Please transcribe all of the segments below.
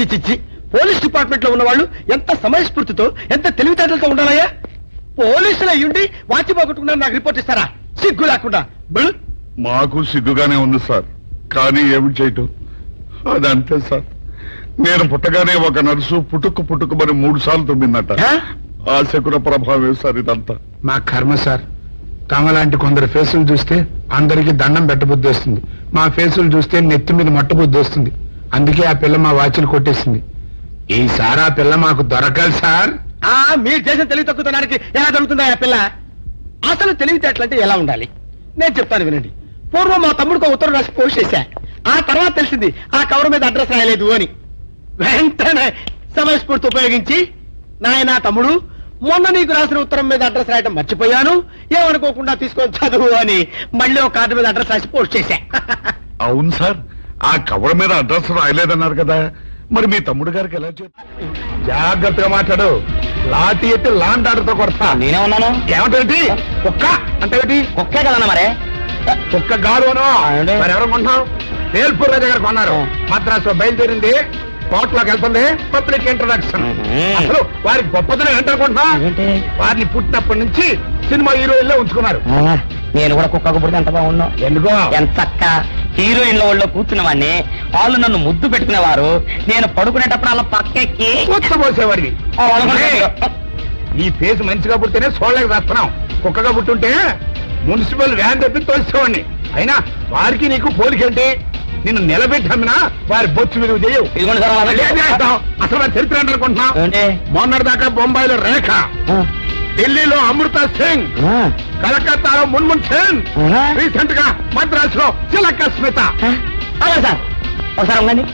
చిచ్చి చిచ్చి police department లో ఉన్న వాళ్ళు ఎంత సమయస్ఫూర్తితో ఎంత తెలివితేటలతో ఉండాలయ్యా. పోలీసులు అయ్యుండి వాచి పోగొట్టుకున్నారు నాకు రిపోర్ట్ ఇస్తారా? సిగ్గు లేకుండా. మాకు సిగ్గుగానే ఉంది సార్, కానీ ఏమి చేయటం అదంతే సార్. నేను పుట్టగానే ఒక నర్సు పుట్టుకు మరి 3 సార్లు తుమ్మిందట. ఆ శకున ప్రభావం సార్ ఇదంతా. మా కర్మ సార్. తమలాంటి కొందరు ఫేసులు చూస్తే అందరికి దండం పెట్టబుద్ధి వస్తుంది, మా ఫేసులు చూస్తే నెత్తి మీద మట్టబుద్ధి వస్తుంది. అందుకే ఆ పిల్ల మా వాచ్లు కొట్టేసింది. ఈసారి ఆ పిల్ల మాకు దొరకాలి సార్. మీరు చేసిన తెలివి తక్కువతనానికి ఎలా దొరుకుతుందా ఆ పిల్ల? అసలు తెలివితేటలంటే ఎలా ఉండాలి నేను చెప్తాను వినండి. పూర్వం మా తమ్ముడికి ఉత్తరం రాసి పోస్ట్ చేశా. ఆ తర్వాత తెలిసింది ఆ కవర్ మీద అడ్రస్ రాయలేదు అని. వెంటనే సమయస్ఫూర్తి ఉపయోగించి, నాయనా తమ్ముడు, మొన్న నీకు రాసిన ఉత్తరం మీద అడ్రస్ రాయటం మర్చిపోయాను, ఏమనుకోకుండా తీసుకొని చదువు అని మళ్ళీ ఒక కార్డు మీద అడ్రస్ రాసి పోస్ట్ చేశా. అవును సార్, ఆ కవర్ మీద అడ్రస్ రాయలేదన్నారు కదా, మరి మీ తమ్ముడు గారికి ఎలా చెప్పారు? జాగ్రత్తగా మాట్లాడు. లాఠీ ఎత్తి లాంటి ఆటతో కొడతా. నేనే ఉన్నాను. ఏమంటే కుక్క అంటే ఒకే కదన్నా మరే. కుక్క గారును మరి ఎవరు కొంటున్నాం? వేల్పూర్ రాజా గారు కొన్నారు. మద్రాసు బయలుదేరింది, కోర్టులోకి వెళ్తుంది. Public introduction. అసలు వారికి గొప్పతనం ఏంటనుకుంటున్నా? వారిని పుట్టినప్పటి నుంచి సినిమా హీరోయిన్లో ఉంచుకున్నారు. నేను కూడా కుక్కకు పుడితే ఎంత బాగున్నా. ఎందుకో? ఎంత చక్క హీరోయిన్ల ఒళ్ళో కూర్చున్న వాడిని, వాళ్ళు నన్ను ముద్దు పెట్టుకునేవారు. నేను పడుకునేటప్పుడు అలా పక్కెక్కి పోసేవాడివి. ఈ ఫేస్ మంచిగా పుట్టితేనే సోళ్ళకి రాస్తున్నాం. కుక్కగా పుట్టుంటే మున్సిపల్ వ్యాన్ తెప్పి తోసేవాడిని. అయినా వారికి నీకు పోలికేంటి? నిన్ను నిలబెట్టి అమ్మినా వారి బొచ్చు మీద చేయవు. అసలు వారి చరిత్ర అనుకుంటున్నాం. మొన్నటి దాకా బొంబాయిలో రేఖ, ఢిల్లీలో అమృత సింగ్, కలకత్తాలో మున్మున్ సేన్, రీసెంట్ గా మద్రాసులో చిలక స్మిత. సార్ ఒకసారి ఉండండి.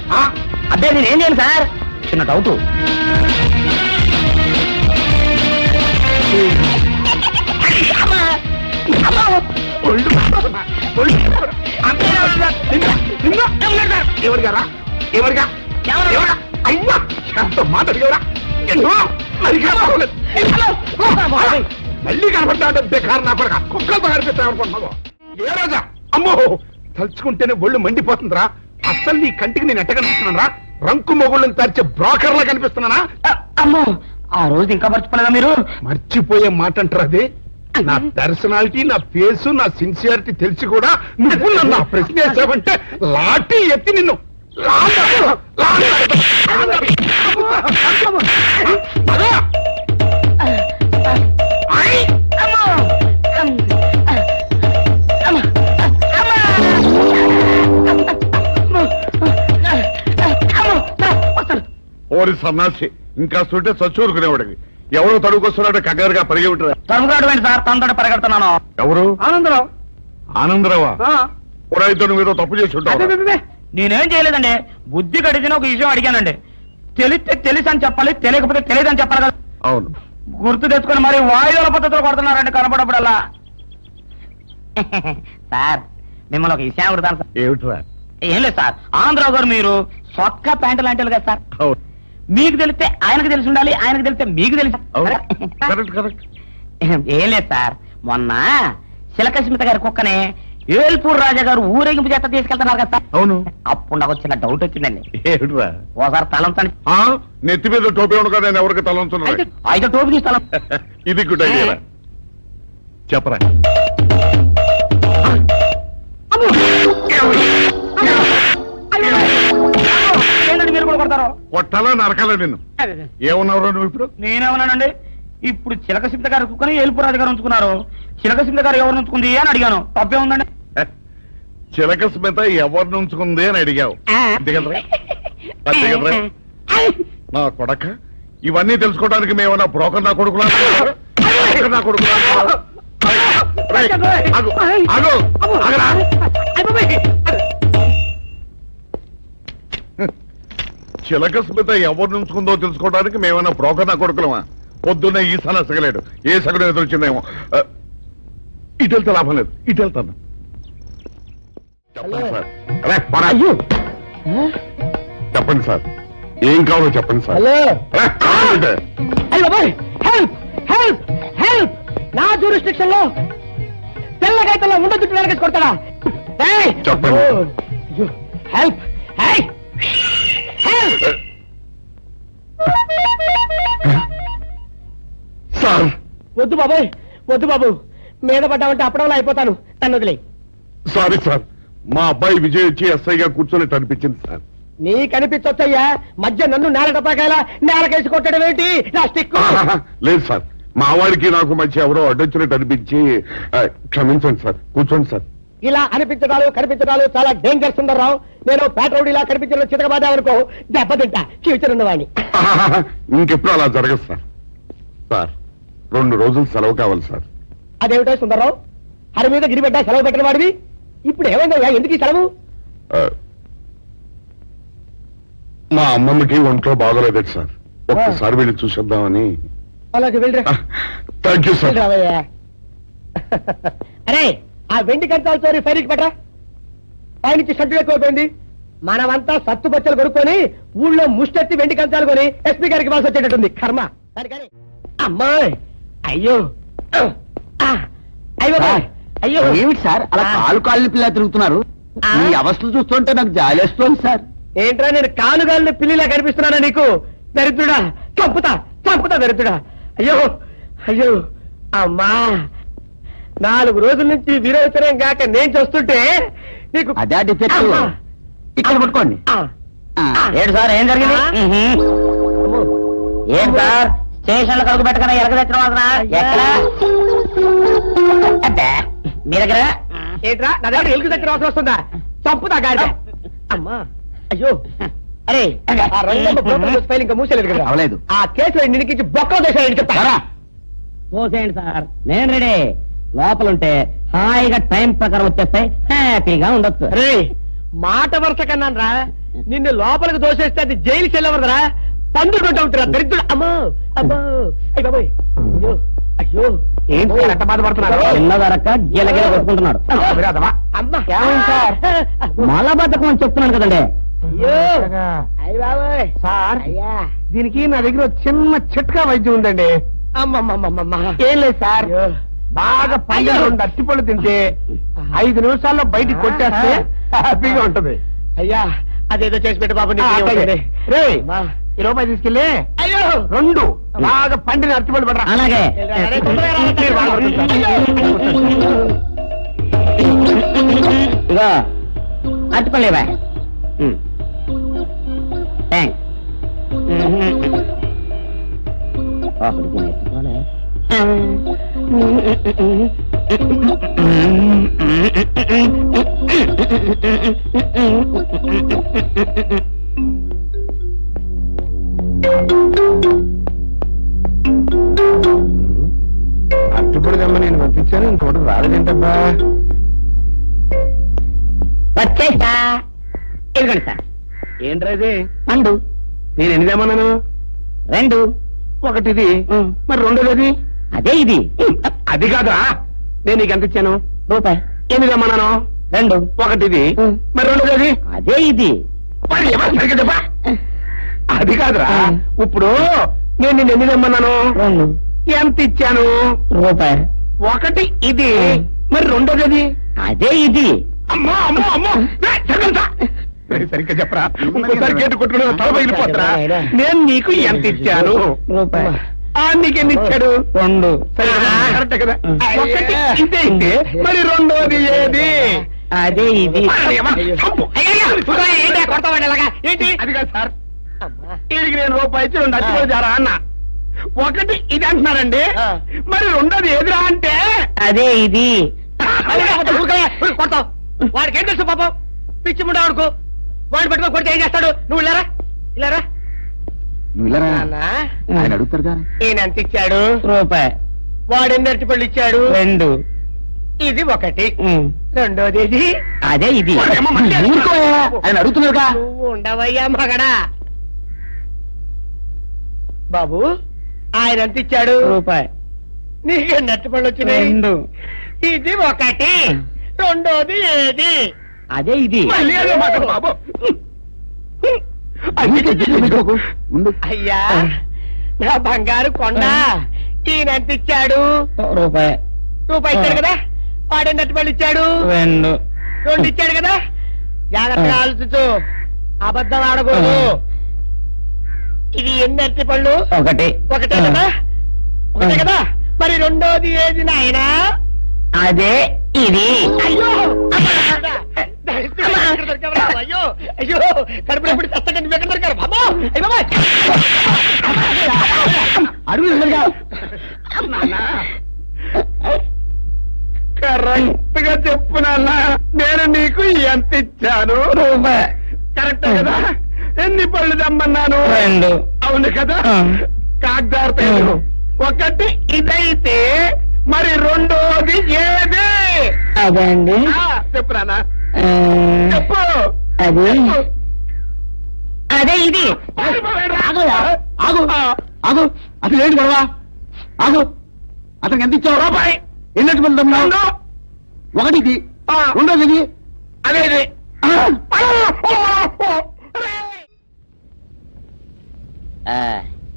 అదే నేను ఏం చేయను సార్, చిన్న డౌట్. ఎవరిగారా ఎవరిగా అయ్యా ఎంతో మాట్లాడిగవరా? మళ్ళీ కనపడతా బేకారు నా కొడుక. కుక్కలతో కనిపిస్తా అనుకుంటున్నావు. ఏ రోజా? అమ్మో, తలుచుకుంటేనే ఒళ్ళు మండిపోతుందిరా. అస్సలు నీ కంటికి నేను ఎట్ట కనిపిస్తున్నారా? రంకు మొగుళ్ళని తరిచే బ్రోకర్లా కనిపిస్తున్నానా? అమ్మో, ఆ రోజు ఇంకా మర్చిపోలేదా మీరు? మర్చిపోయే మాట అంటారు అది. నా పర్సనాలిటీ, నా ఫేసు, నా సిన్సియారిటీ తెలిసి కూడా నువ్వు నన్ను ప్రశ్న వేసావంటే లాఠీ ఎత్తి నిన్ను ఓరి సన్నాసి, ఇంకా సుంటే చచ్చూరుకునేవాడికి. ఎవరో తడుకొస్తున్నాడు కంగారుగా పరిగి ఉంటారు. తడుగురాడు ఏంటి సార్? తనతో పరిగెడుతున్నాను. ఎవరు? ఆనందరావు. ఆనందరావా? ఊరైతే నువ్వు ఏదో తప్పు చేసి ఉంటావు. నేనేం చేయలేదండి. బుద్ధి గడిచిన ఒక విషయం అడిగానండి. తెలిస్తే తెలుసు అని చెప్పాలి, తెలియకపోతే తెలియదు అని చెప్పాలి కదా. అవును, గుర్తు తెచ్చుకొని మరి వాయువుల పద్ధతిలో కొడుతున్నారండి కనపడప్పుడల్లా. సార్ మిమ్మల్ని ఒక విషయం అడుగుతాను సార్. ఏమిట్రా? ఏం లేదు సార్, ఆంధ్రావు గారు మీరు సొక్క ప్యాంటు లాంటి కదా సార్. అవును, మీకు తెలిస్తే ఆయనకు తెలిసి ఉండాలి, ఆయనకు తెలిస్తే మీకు తెలిసి. ఏం లేదు సార్, మొన్న శిలకస్మిత గారి కుక్కనే ఏల్పూర్ రాజా గారు ఊరేగింపు చేత తీసుకెళ్తున్నారు కదా సార్. అవును. అప్పుడు నాకు చిన్న డౌట్ వచ్చిందండి. ఏమిట్రా? ఓసారి తలంచండి. నెత్తి మీద టోపీ ఉండగా నేను ఎవరికి తలంచున్నా? అయితే టోపీ తీసి తలం. ఇది గుడ్ ఐడియా. చెప్పరా? మీరు కూడా కొడతారు? కొట్టాలా నరకాలా నిన్ను? ఏమన్నావు నువ్వు ఇప్పుడు? నేనేమన్నానండి, ఇప్పుడు చిలకసింత గారు కుక్కని ఏల్పూర్ రాజు గారు ఉంచుకున్నారు. చిలకసింత గారు ఎవరు ఉంచుకుంది అని అడిగాను. తప్పే ఉందండి? చిలక స్మిత ఎవరిని ఉంచుకుంది అని అడిగావు. నా కొడక, ఇవన్నీ తెలుసుకోవడానికి మేమన్నా బ్రోకర్ నా కొడుకులా? నా కొడుకు చిలక స్మిత ఎవరిని ఉంచుకుందో తెలుసుకోవడానికి మేమన్నా బ్రోకర్ నా కొడుకులమా? పొద్దున్నే ఈ సన సగలేడు, ఏ సగడం ఎదురొచ్చిందేమో. ఇటు వెళ్తే లాభం లేదు, ఇటు వెళ్తాను. చెప్పండి సార్. చెప్పండి సార్, ఏం కావాలో చెప్పండి సార్. నా జ్యూరిస్డిక్షన్ లో తెల్లగైతల్లో ముందు చుట్టూ వెనకేసి కొడతాడా? చెప్పండి. హెల్ప్. సార్ వద్దు బాబాయ్, వద్దు బాబు, మీద పడ్డామంటే అప్పడంలో అయిపోతాను, నన్ను వదిలే. సారీ సార్, మా అబ్బాయి విజయ్ వచ్చి ఎస్ఐగా కూర్చొని అనిపించింది సార్. నీ కనిపించొచ్చయ్యా, మధ్య నన్ను నేల టపాకాయలా నేలకేసి కొట్టడం ఏంటి నా స్టిక్? లేదు సార్, మా వాడికి నాకు మధ్య ఎవరో అడ్డొచ్చినట్టు అనిపించి క్షమించండి సార్, కూర్చోండి సార్. ఇలా అనిపించడాలు కనిపించడాలు చాలా డేంజర్ సుందర్రావు. నేను పేట్రోడ్ ఇలా కనిపించడం చితకబాదామనుకో దెబ్బతింటా ఫ్యూచర్ ఉన్నవాడిని. ఇంకెప్పుడు అలా జరగదు సార్. సార్ 2 రోజులు సెలవు కావాలి సార్. అదేమిటో సుందర్రావు, హరి మీద గిరిబెడ్డ సెలవు పెట్టిన వాడివి, ఇప్పుడు ఏమైందయ్యా, ఎందుకు ఈ సెలవు? మా అమ్మమ్మకి ఒంట్లో బాగోలేదట సార్, ఒక్కసారి వెళ్ళి చూసేద్దామని. అలాగే వెళ్ళరా. Thank you sir. రావయ్యా. అరే ఆ వెండి కంచాల చోరీ ఫైరికి పెట్టరా, పైనుంచి సట్టు ఎక్కువైపోయింది. మనమంతా సత్తు బచ్చలు కొనుక్కొని ఊళ్ళో ముష్టెత్తి వెండి కంచాలు కొని ఎస్పీ గారికి వాల్సి వచ్చేటట్టుంది కర్మ. కానీ అమ్మాయి అయ్యో అయ్యో అయ్యో, ఏమిటి సార్ అలా కాళ్ళు పిల్ల తిరుగుతున్నారు? ఈ అవస్థలు చూస్తుంటే నాకు జాలేస్తోంది సార్. ఏంట్రా నేను కానుగాలిని పిల్లిలా కనిపిస్తున్నానా నీకు? దరిద్రుడా, చంపుతా చంపుతా దరిద్రుడా. అయ్యో అయ్యో అమ్మా, 4 రోజుల నుంచి విరోచనం కాక నేను చూస్తుంటే నీకు అదే డిఫెక్ట్. అమ్మా. ఇక్కడ పట్టుకోండి. ఆ. ఏంటి సార్, ఏం జరిగింది? ఏం సార్ స్టేషన్ లో కడుగు పెట్టకనే ఎరగదచ్చిన వాసన ఎక్కడ? మీ దగ్గర ఏంట్రా నా దగ్గర ఎలుగు దగ్గర అవసరం వస్తుందా? చంపుతా గాడి. అమ్మా అయ్యో, అరే ఆ రంగమ్మ బ్రోకర్ ఫైల్ ఇంకా మూసేలేదు కదా? అవలేదు. ఆ కేసులో నిన్నకించి బొక్కలు చేశాడని చెప్తా. చూసేయండి సార్, నేను రెడీ. లోపలుంటే హాయిగా టైం ప్రకారం వచ్చేస్తాయి, హ్యాపీగా ఉండొచ్చు. రే మాట వరుస కన్నాను రా, నిన్ను లోపలికి దోసేస్తే అది జైలుకి వెళ్ళవరదరా, పందుకుంటా ఉంటారా దరిద్రుడు. అమ్మో అమ్మో అయ్య బాబోయ్, అయ్యో అయ్యో, ఏం సార్ అట్ట బాధపడుతున్నారు? చిన్నదరక్క గీలగీల కొట్టుకుంటున్నాడు. అమ్మా మలబద్ధకం అని చెప్తున్నాను కదండి. అయ్యో అయ్య బాబోయ్ సార్ అయ్యా, దీనికి నా దగ్గర ఒక చిన్న చిట్కా వైద్యం ఉందండి. అమ్మమ్మమ్మమ్మ ఏం లేదు సార్, బాగా పైన 2 అరటిపళ్ళు తింటే 5 నిమిషాల్లో బయటికి కొట్టేస్తే హ్యాపీగా ఉంటది. అయ్యా అదేదో చేసి పెట్టు బాబు. రే ఈ రూపాయి తీసుకెళ్ళి అయ్యో 2 బాగా పండిన అరటిపళ్ళు పడరా. అలాగే ఇగో అట్టుకోలేవా? థ్యాంక్స్. ఒకటికి నెట్టుకోలే. అరటిపళ్ళు కమ్మ నేను పంపించాను, ఇంకోటి రాలేదేంటబ్బా? వచ్చేసా. ఇదిగోండి సార్. ఏంట్రా ఇది? పండు నేను ఎన్నిదేమన్నాను? 2. ఒకటిది, మరి 2ది? అదే ఇది. అది కాదురా, నేను నీకు ఎంత ఇచ్చాను? రూపాయి. 8 2. ఒకటిది, మరి 2ది? అదే ఇది. మరి ఎవరు సరిగ్గా చెప్పా? అది కాదురా, ఇప్పుడు నేను నిన్ను ఎన్ని తెమ్మన్నాను? 2. ఎంత ఇచ్చాను? రూపాయి. 1 ఇది, మరి 2ది? అదే ఇది. అమ్మో అమ్మో అమ్మో, సరిగ్గా చెప్పరా, ఇంకోసారి గేటు కొట్టుకుని తల పగిలిపోతారా? నేను నీకు ఎంత ఇచ్చాను? రూపాయి. నీకు ఎన్ని ఇచ్చాడు? 2. సరే కరెక్టే కదా. 1 ఇదే ఇదే, మరి 2ది ఏది? అదే ఇది. ఏంటి అది కాదు సార్, వీడికి నేను రూపాయి ఇచ్చి 2 అచ్చిపోయి జారా అన్న. 1 ఇది అంటున్నారండి, మరి 2ది ఏదిరా అంటే అదే ఇది. కొడతావు వాడికి ఏం తెలుసు పాపం, పిచ్చి ముండా వాడుకో. వాడిని పెట్టుకో కొడితే ఏం చేస్తాడు? నువ్వు ఇలారా ఇలారా. నువ్వు ఇలా రా. నాన్న, ఆయన అడుగుతారుగా. ఈయన ఎంత ఇచ్చాడు? రూపాయి. వాడు ఎన్ని అరటిపళ్ళు ఇచ్చాడు? 2. ఇది 1. 2ది ఇది? అదే ఇది. ఊరుకోయా, ఆయన అడుగుతున్నారుగా. నువ్వు ఉండవయ్యా మగడా. బాబు ఆయన ఎంత ఇచ్చాడు? రూపాయి. నీకెన్ని అరటిపళ్ళు వచ్చినాయి? 2. ఇది 1. 2ది ఏది? అదే ఇది. మళ్ళీ అదే మాట బాబు. ముందు అయ్యా నా బంగారు కొండ, ఈయన ఎంత ఇచ్చాడు? రూపాయి. రూపాయి ఇచ్చాడు కదా. వాడెన్ని అరటిపళ్ళు ఇచ్చాడు? 2. 2 ఇచ్చాడు కదా. జాగ్రత్తగా ఆలోచించు, అబద్ధం ఆడకూడదు. ఇది ఎన్ని అరటి పళ్ళు? ఒకటి. ఒకటే కదా? ఒకటే కదా? మరి రెండోది ఏది నాయనా? అదే ఇది. అయ్యో అయ్యో అయ్యో కడుపులో ఎప్పుడు చస్తకండి ఎక్కడ దొరికారు బాబా? అడుగు కరెక్ట్ గా చెప్పు నాన్న, నేను నీకు ఎంత ఇచ్చాను? కరెక్ట్ కదా? ఎన్ని పళ్ళు తెమ్మన్నాను? 2. అవును కదా? కాగ్దారు ఒకటి ఇదైతే మరి రెండోది ఏది? అదే అండి. చెప్పు నాన్న, చెప్పు. అది అదే ఇది. ఆగు ఆగు, అసలు ఏంటి గొడవ? ఆగు, అతనికి ఎంత ఇచ్చావు? రూపాయి. ఎన్నట్టు వెళ్తున్నావు? ఒకటి ఇది, రెండోది ఇది, అదే ఇది.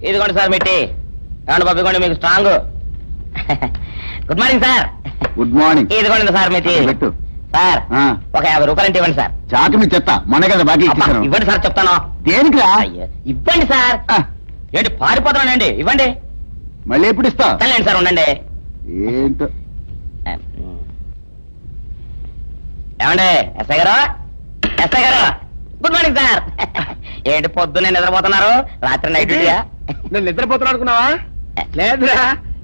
ఇదిగోండి సార్ మిట్టి. ఏమండి బాబు, ఇదిగోండి మీకు strong. Good morning sir. Good morning. ఇదిగోండి సార్ మిట్టి. పెట్టు సార్ ఒక 50 రూపాయలు అంటే ఇవ్వండి సార్. చాకు మీ చెత్త మొన్న కదా బాకీ ఇచ్చేసాను. ఇవ్వండి సార్ చెప్తాను. దేనికిరా? ఇవ్వండి సార్. ఏంటి పారిపోతున్నానండి? ఇవ్వండి. మళ్ళీ ఎప్పుడు ఇస్తావు? సరేండి సార్, ఉండండి. ఏంటో. ఏమండి ఎస్ఐ గారు, ఎస్ఐ గారు, గుడ్ మార్నింగ్ సార్. ఏంటి పొద్దున్నే నిద్రపోతున్నారు? రాత్రి నైట్ డ్యూటీయా? నేను నిద్రపోతున్నా అనుకున్నావా? లేదురా,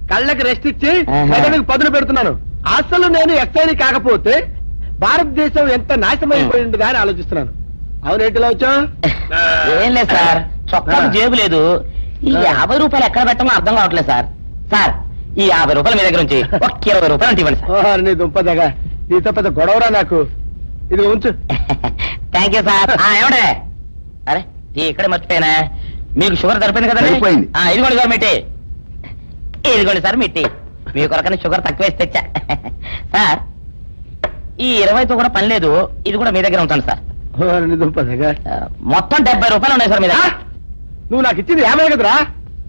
కళ్ళకి రెస్ట్ ఇచ్చి మెదడుకు పదును పెడుతున్నాను. అసలు నేను ఎస్ఐని కాకపోతే భారతదేశం ఎంత నాశనమైపోయిందిగా అని ఆలోచిస్తున్నాను. అవునేంటిలా వచ్చావు? ఏం లేదు సార్, చొక్కాకు జేబు లేదు. ఈ 50 రూపాయలు ఎక్కడ పెట్టమో అర్థం కావట్లేదు సార్. సార్ ఈ 50 రూపాయలు మీ దగ్గర నుంచి ఒక 20 రూపాయలు అంటే ఇవ్వండి సార్. ఓహో, నీ దుంపదగా, నీతో పెద్ద గొడవరా నాకు. ఇది ఉంచు. Thank you sir. ఏమండే, అరే ఇక్కడే మర్చిపోయినా, మీకు షుగర్ సరిపోయింది కదండి? సరిపోయింది. ఇదిగోండి సార్ మిట్టి. ఇదిగోండి సార్ మిట్టి, మీ కొరకని షుగర్ తక్కువ వేసి తెచ్చా. సార్ ఈ 20తో కూడా పని లేదు, ఇది కూడా మీ దగ్గర ఉంటాను సార్. నీ దుంపదగా, మొత్తం 70 రూపాయలు ఉన్నాయి సార్ మీ దగ్గర. నువ్వు నాకు ఇచ్చింది 50 కదరా?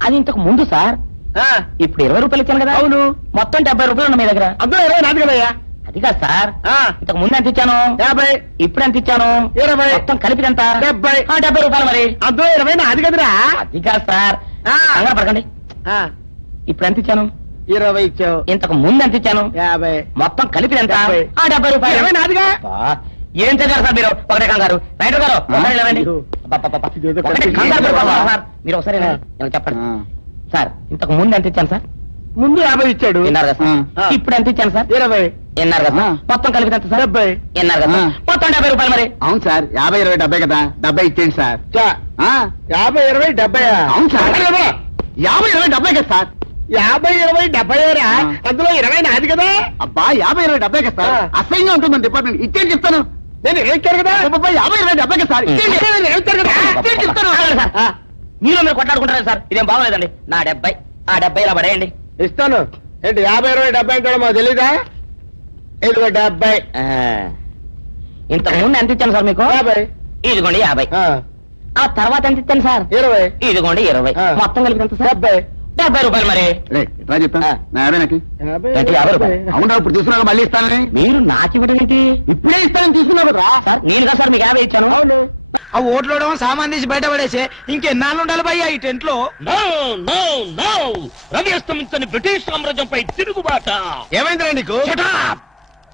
అది ఇంతకు ముందు సార్. ఇప్పుడు 20 రూపాయలు ఇచ్చాను కదా? అవును. మొత్తం 70 రూపాయలు ఉన్నాయి మీ దగ్గర. అందులో 20 నాది కదయ్యా? అది కాదు సార్, ఇంతకు ముందు ఎంత ఇచ్చాను? 50. ఇప్పుడు ఎంత ఇచ్చాను? 20. మొత్తం కలిపి ఎంత? 70. 70 రూపాయలు. మరి అందులో 20 నాది కదరా? అది కాదు సార్, కంగారు పడకండి. ఇప్పుడు ఎంత ఇచ్చాను? 20 ఇచ్చావు. ఇంతకు ముందు ఎంత ఇచ్చాను? 50. మొత్తం కలిపి ఎంత? 70. 70 రూపాయలు. 20 నాదిగా? ఏం చదివారు సార్ మీరు? ఒకటే కంగారు. రైటర్ గారు ఒకసారి నిలవండి. ఒకటే కంగారు పడిపోతున్నారు సార్. మీరు ఒకసారి నాకు చెప్పండి సార్. ఇంతకు ముందు ఎంత ఇచ్చాను సార్? ముందు 50 ఇచ్చాడు. విన్నారు కదా సార్? ఇప్పుడు ఎంత ఇచ్చాను సార్? 20. విన్నారు కదా సార్? మొత్తం కలిపి ఎంత సార్? 70. విన్నారు కదా సార్? మొత్తం 70 రూపాయలు. మరి అవును సార్, 50, 20, 70 కదా? 70 ఇచ్చేయండి సార్. 50, 20, 70. అవును సార్, 50, 20, 70 కదా సార్? 50, 20, 70 అందులో 20 నాది కదా? అబ్బా 50, 20, 70 కదా సార్? అసహ్యంగా ఉంటుంది మన డిపార్ట్మెంట్. ఇచ్చేయండి చెప్తాను. నేను ఇచ్చాను కదా? 50, 20, 70 కదా సార్? ఇచ్చేయండి చెప్తాను. మీరు మీరు కొట్లాడుకుంటారు సార్, ఇదేం బాగోలేదండి. నా 70, ఆ 70 ఇలా పడేయండి. ఇస్తాను. ఏంటి 50, 20, 70 అంటే మాకు తెలీదా? ఇదిగో 70. ఇంతకు ముందు ఎంత ఇచ్చాను సార్ మీకు? 50. ఇదిగోండి 50. ఆ తర్వాత ఎంత ఇచ్చాను సార్? 20. ఇదిగోండి 20. మొత్తం కలిపి ఎంత సార్? 70. 70 రూపాయలు. మరి ఎట్లా చెప్తాను? నా 50 నాకు 50 రూపాయలు. అవునా? ఇప్పుడు తీసుకున్నాక మళ్ళీ ఇస్తానని. మీరు నాకు ఇవ్వడం ఏంటి? ఇప్పుడే ఇస్తానని తీసుకున్నావు కదా సార్ నేను కదా సార్ మీకు 50 ఇచ్చాను. అవును. ఆ ఓట్లోడేమో సామాన్ తీసి బయట పడేసే ఇంకెన్నాళ్ళు ఉండాలి భయ్యా ఈ టెంట్ లో? రవి అస్తమించని బ్రిటిష్ సామ్రాజ్యంపై తిరుగుబాట. ఏమైందిరా నీకు?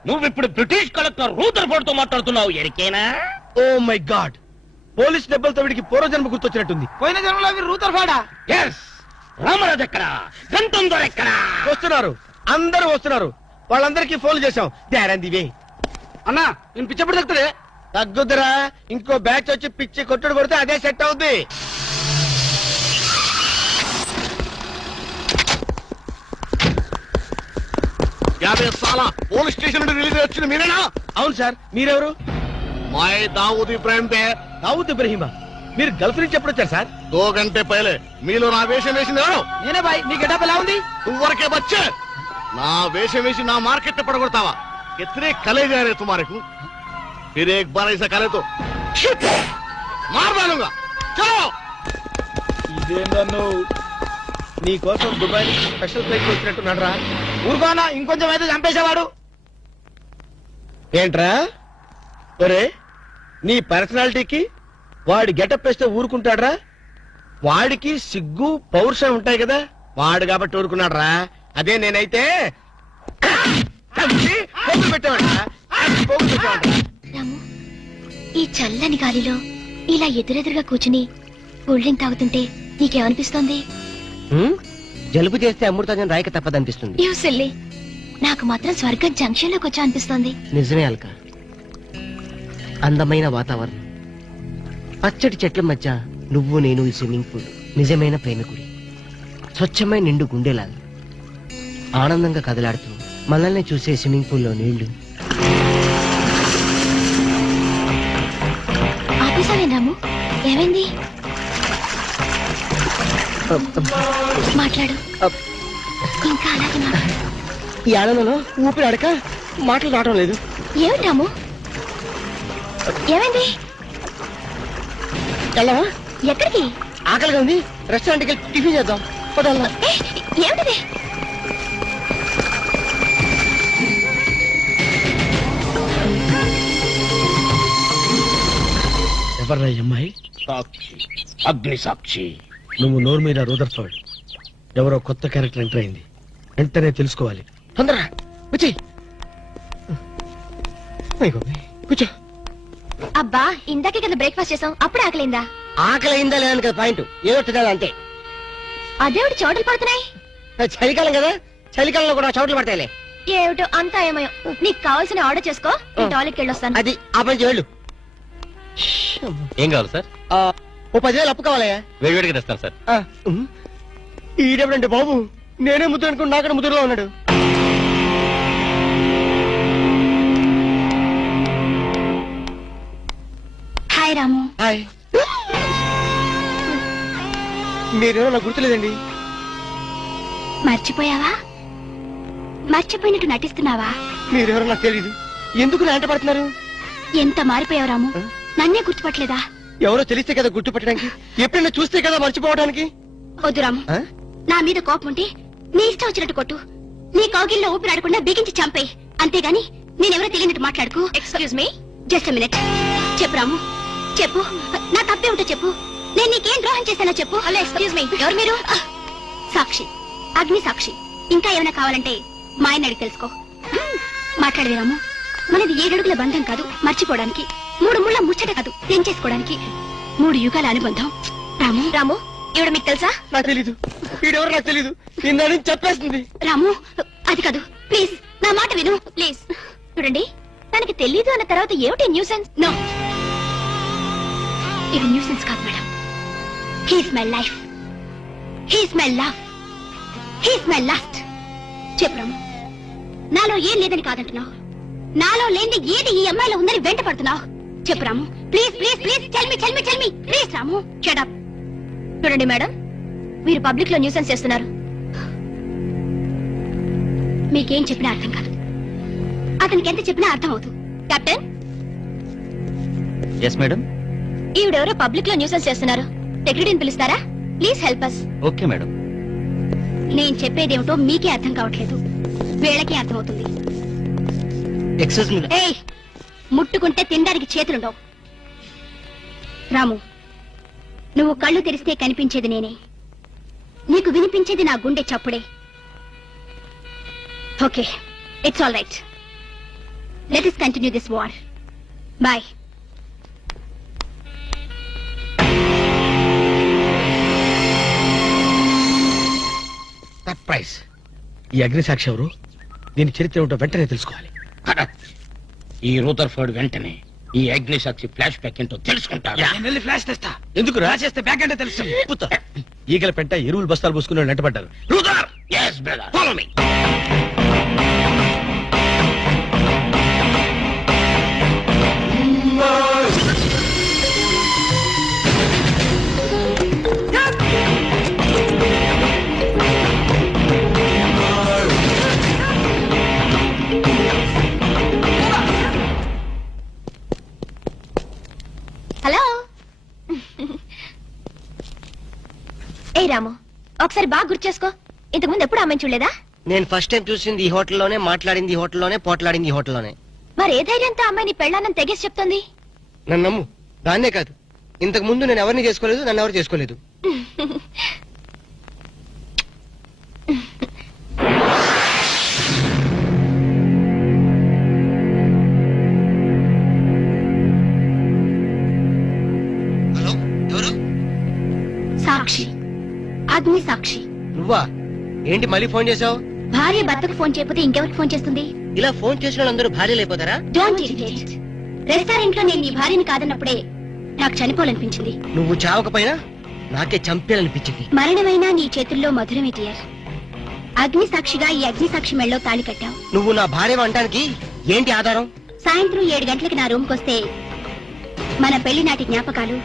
నువ్వు ఇప్పుడు బ్రిటిష్ కలెక్టర్ రూదర్ఫోర్డ్ తో మాట్లాడుతున్నావు. ఎరికేనా? ఓ మై గాడ్, పోలీస్ దెబ్బలతో వీడికి పూర్వజన్మ గుర్తొచ్చినట్టుంది. పోయిన జన్మలో అవి రూతర్ఫాడా? ఎస్. రామరాజు ఎక్కడా? గంతం దొర ఎక్కడా? వస్తున్నారు, అందరూ వస్తున్నారు. వాళ్ళందరికీ ఫోన్ చేశాం. దివే అన్నా నేను పిచ్చప్పుడు తగ్గుతుంది. తగ్గుద్దురా, ఇంకో బ్యాచ్ వచ్చి పిచ్చి కొట్టుడు కొడితే అదే సెట్ అవుద్ది. పోలీస్ స్టేషన్ నుండి రిలీజ్ వచ్చింది మీరేనా? అవును సార్, మీరెవరు? मैं दाऊद इब्राहिम पे। దావుద్ ఇబ్రహీమా, మీరు గల్ఫ్ నుంచి ఎప్పుడు వచ్చారు సార్? 2 घंटे पहले మీలో నా వేషం వేసింది ఎవరు? నేనే బాయ్. నీ గెటప్ ఎలా ఉంది? ఊరికే బచ్చే నా వేషం వేసి నా మార్కెట్ పడగొడతావా? कितने कले जा रहे तुम्हारे को? फिर एक बार ऐसा करे तो मार डालूंगा. चलो. ఇదేందన్ను నీ కోసం దుబాయ్ నుంచి స్పెషల్ ఫ్లైట్ వచ్చినట్టున్నాడు రా. ఊరుకోనా, ఇంకొంచెం అయితే చంపేసేవాడు. ఏంట్రా ఒరే, నీ పర్సనాలిటీకి వాడి గెటప్ వేస్తే ఊరుకుంటాడ్రా? వాడికి సిగ్గు పౌరుషం ఉంటాయి కదా, వాడు కాబట్టి ఊరుకున్నాడు రా. అదే నేనైతే పోగులు పెట్టేవాడు. రాము, ఈ చల్లని గాలిలో ఇలా ఎదురెదురుగా కూర్చుని కూల్ డ్రింక్ తాగుతుంటే నీకేమనిపిస్తోంది? జలుబు చేస్తే అమృతం రాయక తప్పదనిపిస్తుంది. యూ సిల్లీ, నాకు మాత్రం స్వర్గం జంక్షన్ లోకి వచ్చా అనిపిస్తోంది. నిజమే అల్క, అందమైన వాతావరణం, పచ్చటి చెట్ల మధ్య నువ్వు నేను ఈ స్విమ్మింగ్ పూల్, నిజమైన ప్రేమికుడి, స్వచ్ఛమైన నిండు గుండెలాగా ఆనందంగా కదలాడుతూ మనల్ని చూసే స్విమ్మింగ్ పూల్లో నీళ్లు. ఆపేసావే రాము, ఏమైంది? మాట్లాడు, ఇంకా అలాగే మాట్లాడు. ఈ ఆనందంలో ఊపిరి అడక మాటలు రావడం లేదు. ఏమిటి రాము, ఏమైంది? వెళ్ళవా? ఎక్కడికి? ఆకలిగా ఉంది, రెస్టారెంట్కి వెళ్ళి టిఫిన్ చేద్దాం. ఏమిటిది? ఎవర్రా ఈ అమ్మాయి? సాక్షి, అగ్ని సాక్షి. నువ్వు నోరు మీద రూదర్ఫర్డ్, ఎవరో కొత్త క్యారెక్టర్ ఎంటర్ అయింది, వెంటనే తెలుసుకోవాలి. తొందరగా వచ్చి కూర్చో. అబ్బా, ఇందాకే కదా బ్రేక్ఫాస్ట్ చేసాం, అప్పుడే ఆకలిందా? ఆకలి అయిందా లేదని కదా పాయింట్, ఏదో తినాలి అంతే. అదేవిటి చోటలు పడుతున్నాయి? చలికాలం కదా, చలికాలంలో కూడా చోట్లు పడతాయిలే. ఏమిటో అంతా ఏమయో. నీకు కావాల్సిన ఆర్డర్ చేసుకో, టాయిలెట్కి వెళ్ళొస్తాను. అది ఆ పని వెళ్ళు. ఏం కావాలి సార్? ఓ 10,000 అప్పు కావాలయ్యా. వేడివేడిగా తెస్తాను సార్. ఈడెవడండి బాబు, నేనే ముద్దు అనుకుని నాకడ ముద్దులో ఉన్నాడు. హాయ్ రాము. హాయ్. మీరేమో నాకు గుర్తులేదండి. మర్చిపోయావా? మర్చిపోయినట్టు నటిస్తున్నావా? మీరెవరో నాకు తెలీదు, ఎందుకు నా వెంట పడుతున్నారు? ఎంత మారిపోయావు రాము, నన్నే గుర్తుపట్టలేదా? ఎవరో తెలిస్తే కదా గుర్తుపట్టడానికి, ఎప్పుడైనా చూస్తే కదా మర్చిపోవడానికి. వద్దు రాము, నా మీద కోపం ఉంటే నీ ఇష్టం వచ్చినట్టు కొట్టు, నీ కౌగిల్లో ఊపిరాడకుండా బిగించి చంపే, అంతేగాని నేనెవరో తెలియనట్టు మాట్లాడుకు. Excuse me, just a minute. చెప్పు రాము, చెప్పు, నా తప్పేమిటో చెప్పు. నేను నీకేం ద్రోహం చేశానో చెప్పు. హలో, ఎక్స్క్యూజ్ మీ, ఎవరు మీరు? సాక్షి, అగ్ని సాక్షి. ఇంకా ఏమైనా కావాలంటే మా ఆయన అడిగి తెలుసుకో. మాట్లాడేది రాము, మనది 7 అడుగుల బంధం కాదు మర్చిపోవడానికి, 3 ముళ్ళ ముచ్చట కాదు తెంచేసుకోవడానికి, 3 యుగాల అనుబంధం. రాము, రాము, ఇవిడ మీకు తెలుసా? నాకు తెలీదు, వీడెవరో నాకు తెలీదు, నిన్న చెప్పేస్తుంది. రాము, అది కాదు, ప్లీజ్ నా మాట విను, ప్లీజ్. చూడండి, తనకి తెలీదు అన్న తర్వాత ఏమిటి న్యూసెన్స్? నో, ఇది న్యూసెన్స్ కాదు madam. He's my life, he's my love, he's my last. చెప్పు రాము, నాలో ఏం లేదని కాదంటున్నావు, నాలో లేని ఏది ఈ అమ్మాయిలో ఉందని వెంట పడుతున్నావు. చెప్పు Ramu, please please please, tell me please. Ramu, shut up. చూడండి మేడం, మీరు పబ్లిక్ లో న్యూసెన్స్ చేస్తున్నారు. మీకేం చెప్పినా అర్థం కాదు, అతనికి ఎంత చెప్పినా అర్థం అవుతుంది. కెప్టెన్. Yes madam. ఈవిడెవరో పబ్లిక్ లో న్యూసెన్స్ చేస్తున్నారు, సెక్రటరీని పిలుస్తారా? Please help us. Okay madam. నేను చెప్పేదేమిటో మీకే అర్థం కావట్లేదు, వీళ్ళకే అర్థం అవుతుంది. Excuse me. ఏయ్, ముట్టుకుంటే తినడానికి చేతులుండవు. రాము, నువ్వు కళ్ళు తెరిస్తే కనిపించేది నేనే, నీకు వినిపించేది నా గుండె చప్పుడే. Okay, it's all right. Let us continue this war. Bye. Surprise. ఈ అగ్నిసాక్షి ఎవరు, దీని చరిత్ర ఏమిటో వెంటనే తెలుసుకోవాలి. ఈ రూదర్ఫర్డ్ వెంటనే ఈ అగ్ని సాక్షి ఫ్లాష్ బ్యాక్ ఏంటో తెలుసుకుంటాడు. నేను వెళ్ళి ఫ్లాష్ తెస్తా. ఎందుకు రా? చేస్తే బ్యాక్ అంటే తెలుసు. ఈగల పెంట ఎరువులు బస్తాలు పోసుకుని వెంటబడ్డారు. Brother, yes brother, follow me. Hello. ఏ రాము, ఒకసారి బాగా గుర్తు చేసుకో, ఇంతకుముందు ఎప్పుడు అమ్మాయిని చూడలేదా? నేను ఫస్ట్ టైం చూసింది ఈ హోటల్లోనే, మాట్లాడింది ఈ హోటల్లోనే, పోట్లాడింది ఈ హోటల్లోనే. మరి ఏ ధైర్యంతో అమ్మాయిని పెళ్ళానని తెగేసి చెప్తుంది? నన్ను నమ్ము. దాన్నే కాదు, ఇంతకు ముందు నేను ఎవరిని చేసుకోలేదు, నన్ను ఎవరు చేసుకోలేదు. హలో, ఎవరు? సాక్షి, అగ్ని సాక్షి. నువ్వా? ఏంటి మళ్ళీ ఫోన్ చేసావు? భార్య భర్తకు ఫోన్ చేయకపోతే ఇంకెవరికి ఫోన్ చేస్తుంది? ఇలా ఫోన్ చేసిన వాళ్ళందరూ భార్యలు అయిపోతారా? Don't irritate. రెస్టారెంట్ లో నేను నీ భార్యని కాదన్నప్పుడే నాకు చనిపోవాలనిపించింది. నువ్వు చావకపోయినా నాకే చంపేయాలనిపించింది. మరణమైనా నీ చేతుల్లో మధురమే డియర్. అగ్ని సాక్షిగా ఈ అగ్ని సాక్షి మెళ్ళలో తాళి కట్టావు. నువ్వు నా భార్య అనడానికి ఏంటి ఆధారం? సాయంత్రం 7 గంటలకు నా రూమ్ కొస్తే మన పెళ్లి నాటి జ్ఞాపకాలు,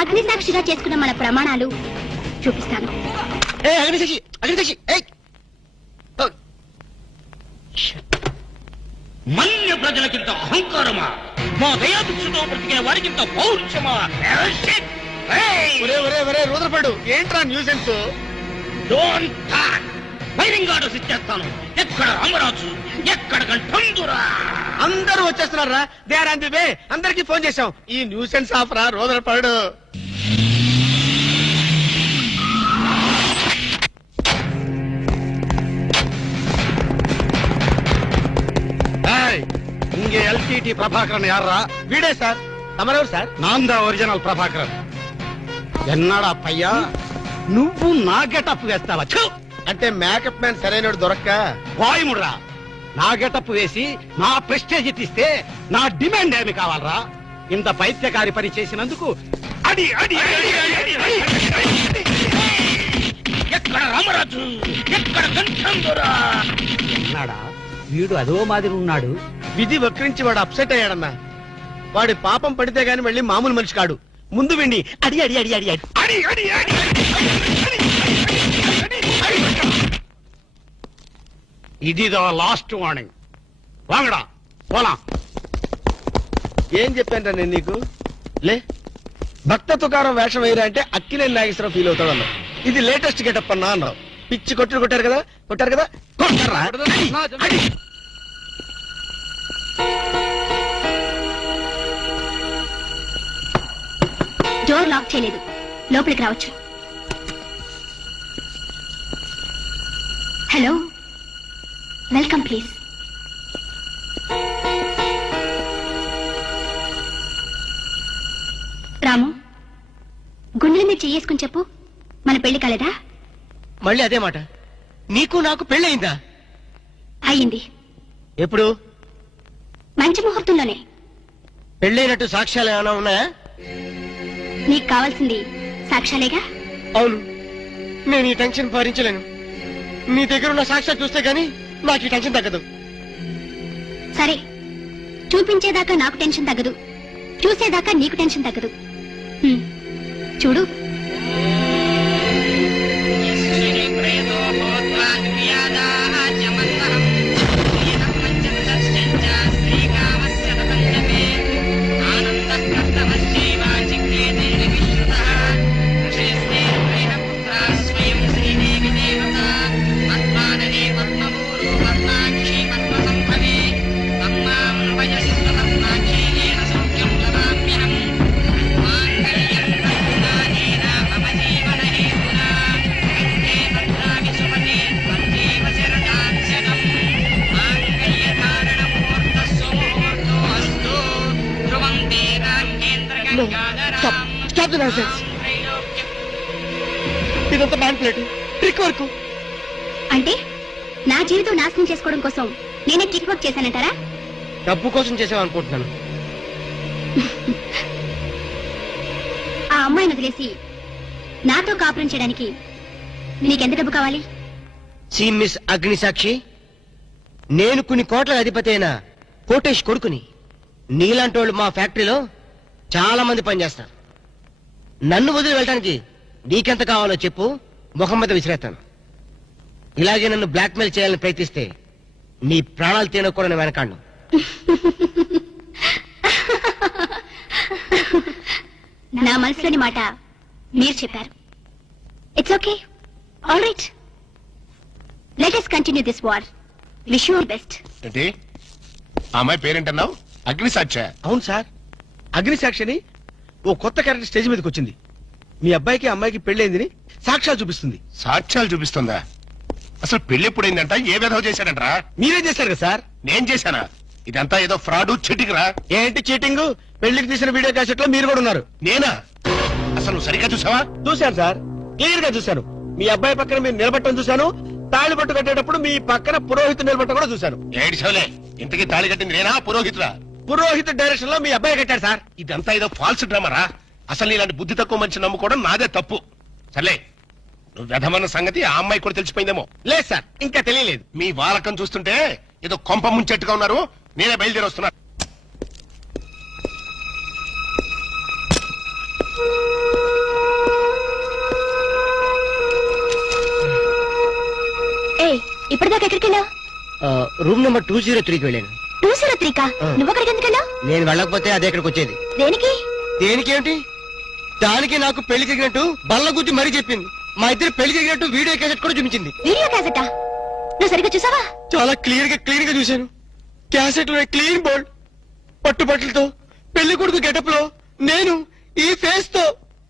అగ్ని సాక్షిగా చేసుకున్న మన ప్రమాణాలు చూపిస్తాను. అగ్నిసాక్షి, అగ్నిసాక్షి. మన్య ప్రజలకింత అహంకారమా? మా దయాభిక్షతో బ్రతికే వారికింత పౌరుషమా? రూదరపడు, ఏంట్రా nuisance? Don't talk. Firing orders ఇచ్చేస్తాను. ఎక్కడ రామరాజు, ఎక్కడ గంటందురా? అందరూ వచ్చేస్తున్నారా? They are on the way. అందరికి ఫోన్ చేశాం. ఈ న్యూసెన్స్ ఆఫ్ రా రూదరపడు. இங்கே எல்டிடி பிரபாகரன் யாரா? వీడే సార్. తమరెవరు సార్? நான் தான் ఒరిజినల్ ప్రభాకరన్. ఎన్నాడా పయ్యా, నువ్వు నా గెటప్ వేస్తావా? అంటే మేకప్ మ్యాన్ సరైనడు దొరక్క వాయుముడ్రా. నా గెటప్ వేసి నా ప్రెస్టేజ్ తీస్తే నా డిమాండ్ ఏమి కావాలరా? ఇంత పైత్యకారి పని చేసినందుకు అడి అడి అడి అడి అడి. ఎక్కడ రామరాజు, ఎక్కడ గంటందురా? ఎన్నాడా వీడు అదో మాదిరి ఉన్నాడు. విధి వక్రించి వాడు అప్సెట్ అయ్యాడన్నా. వాడి పాపం పడితే గాని మళ్ళీ మామూలు మనిషి కాడు. ముందు విండి అడి అడి అడి అడి అడి అడి అడి అడి ఇదిదో లాస్ట్ వార్నింగ్. వాంగడా పోలాం. ఏం చెప్పాను నేను నీకు? లే, భక్త తుకారం వేషం వేయరా అంటే అక్కినే నాగేశ్వరం ఫీల్ అవుతాడు అన్నావు. ఇది లేటెస్ట్ గెటప్ అన్నా అన్నావు. పిచ్చి కొట్టారు కదా కొట్టారా? డోర్ లాక్ చేయలేదు, లోపలికి రావచ్చు. Hello, welcome please. రాము, గుండెల మీద చెయ్యేసుకుని చెప్పు, మన పెళ్లి కాలేదా? మళ్ళీ అదే మాట. నీకు నాకు పెళ్ళయిందా? అయ్యింది. ఎప్పుడు? మంచి ముహూర్తంలోనే. పెళ్ళైనట్టు సాక్ష్యాలు ఏమైనా ఉన్నాయా? నీకు కావాల్సింది సాక్ష్యాలేగా? అవును. నేను ఈ టెన్షన్ భరించలేను. నీ దగ్గర ఉన్న సాక్ష్యాలు చూస్తే గానీ నాకు ఈ టెన్షన్ తగ్గదు. సరే, చూపించేదాకా నాకు టెన్షన్ తగ్గదు, చూసేదాకా నీకు టెన్షన్ తగ్గదు. చూడు. ఇదంతా మ్యానిపులేట్, ట్రిక్ వర్క్. అంటే నా జీవితం నాశనం చేసుకోవడం కోసం నేనే ట్రిక్ వర్క్ చేశానంటారా? డబ్బు కోసం చేసావనుకుంటున్నాను. ఆ అమ్మాయిని వదిలేసి నాతో కాపురం చేయడానికి నీకెంత డబ్బు కావాలి? సి మిస్ అగ్నిసాక్షి, నేను కొన్ని కోట్ల అధిపతి అయిన కోటేష్ కొడుకుని. నీలాంటి వాళ్ళు మా ఫ్యాక్టరీలో చాలా మంది పనిచేస్తారు. నన్ను వదిలి వెళ్ళడానికి నీకెంత కావాలో చెప్పు, ముఖం మీద విసిరేస్తాను. ఇలాగే నన్ను బ్లాక్మెయిల్ చేయాలని ప్రయత్నిస్తే నీ ప్రాణాలు తీయకుండా నేను వెనకాడను. నా మనసులోని మాట మీరు చెప్పారు. It's okay, all right. Let us continue this war. Wish you best. ఏంటి అమ్మాయి పేరేంటన్నావు? అగ్నిసాక్ష? అవును సార్, అగ్నిసాక్షిని ఓ కొత్త క్యారెక్టర్ స్టేజ్ మీదకి వచ్చింది. మీ అబ్బాయికి అమ్మాయికి పెళ్ళైందని సాక్ష్యాలు చూపిస్తుంది. సాక్ష్యాలు చూపిస్తుందా? అసలు పెళ్లి ఎప్పుడైందంట? ఏ విధవ చేశాడంటరా? మీరేం చేశారు కదా సార్? నేను చేశానా? ఇదంతా ఏదో ఫ్రాడ్ చీటింగ్ రా. ఏంటి చీటింగ్? పెళ్లికి తీసిన వీడియో క్యాసెట్ లో మీరు కూడా ఉన్నారు. నేనా? అసలు నువ్వు సరిగ్గా చూసావా? చూశాను సార్, క్లియర్ గా చూశాను. మీ అబ్బాయి పక్కన మీరు నిలబట్టడం చూశాను. తాళి పట్టు కట్టేటప్పుడు మీ పక్కన పురోహితుడు నిలబట్టడం కూడా చూశాను. ఏడు సోలే, ఇంతకీ తాళి కట్టింది నేనా పురోహితుడా? పురోహిత డైరెక్షన్ లో మీ అబ్బాయి కట్టాడు సార్. ఇదంతా ఏదో ఫాల్స్ డ్రామారా. అసలు ఇలాంటి బుద్ధి తక్కువ మనిషి నమ్ముకోవడం నాదే తప్పు. సర్లే, నువ్వు వ్యధమన్న సంగతి ఆ అమ్మాయి కూడా తెలిసిపోయిందేమో. లేదు సార్, ఇంకా తెలియలేదు. మీ వాలకం చూస్తుంటే ఏదో కొంప ముంచెట్టుగా ఉన్నారు. నేనే బయలుదేరి వస్తున్నా. ఇప్పటిదాకా ఎక్కడికి వెళ్ళావు? రూమ్ నెంబర్ 203కి వెళ్ళాను. 203కా? నువ్వు అక్కడికి ఎందుకు వెళ్ళావు? నేను వెళ్ళకపోతే అదే ఇక్కడికి వచ్చేది. దేనికి? దేనికేమిటి? దానికి నాకు పెళ్లి జరిగినట్టు బల్ల గుద్ది మరీ చెప్పింది. మా ఇద్దరు పెళ్లి జరిగినట్టు వీడియో క్యాసెట్ కూడా చూపించింది. వీడియో క్యాసెటా? నువ్వు సరిగ్గా చూసావా? చాలా క్లియర్ గా చూశాను. క్యాసెట్ లో క్లీన్ బోల్డ్ పట్టుబట్టలతో పెళ్లి కొడుకు గెటప్ లో నేను ఈ ఫేస్ తో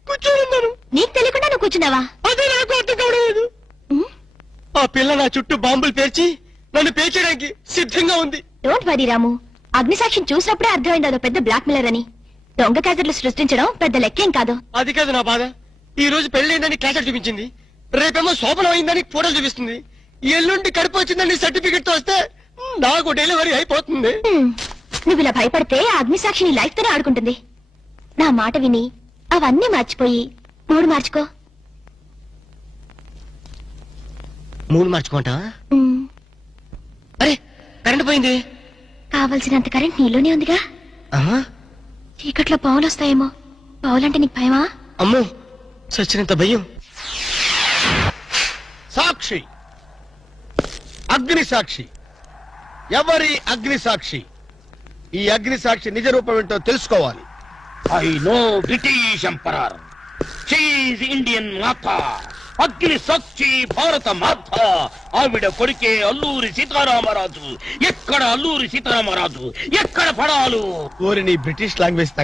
కూర్చోనున్నాను. నీకు తెలియకుండా నువ్వు కూర్చున్నావా? అదే నాకు అర్థం కావలేదు. ఆ పిల్ల నా చుట్టూ బాంబులు పేర్చి నన్ను పేర్చడానికి సిద్ధంగా ఉంది. డోంట్ వరీ రాము, అగ్నిసాక్షిని చూసినప్పుడే అర్థమైంది అదో పెద్ద బ్లాక్ మెయిలర్ అని. దొంగ క్యాసెట్లు సృష్టించడం పెద్ద లెక్కేం కాదు. అది కాదు నా బాధ. ఈ రోజు పెళ్లైందని క్యాసెట్ చూపించింది, రేపేమో శోభనం అయిందని ఫోటోలు చూపిస్తుంది, ఎల్లుండి కడుపు వచ్చిందని సర్టిఫికెట్ తో వస్తే నాకు డెలివరీ అయిపోతుంది. నువ్వు ఇలా భయపడితే ఆ అగ్నిసాక్షిని లైఫ్ తోనే ఆడుకుంటుంది. నా మాట విని అవన్నీ మర్చిపోయి మూడు మార్చుకో. మూడు మార్చుకుంటా? అరే కరెంట్ పోయింది. కావలసినంత కరెంట్ నీలోనే ఉందిగా. చీకట్లో పావులు వస్తాయేమో. పావులంటే నీకు భయమా? అమ్మో, సచ్చినంత భయం. సాక్షి, అగ్ని సాక్షి. ఎవరి అగ్ని సాక్షి? ఈ అగ్ని సాక్షి నిజ రూపం ఏంటో తెలుసుకోవాలి. I know British emperor, she is Indian మాత, అగ్ని సాక్షి భారత మాత. ఆవిడ కొడుకే అల్లూరి సీతారామరాజు. ఎక్కడ అల్లూరి సీతారామరాజు, ఎక్కడ పడాలు? ఓరి నీ బ్రిటిష్ లాంగ్వేజ్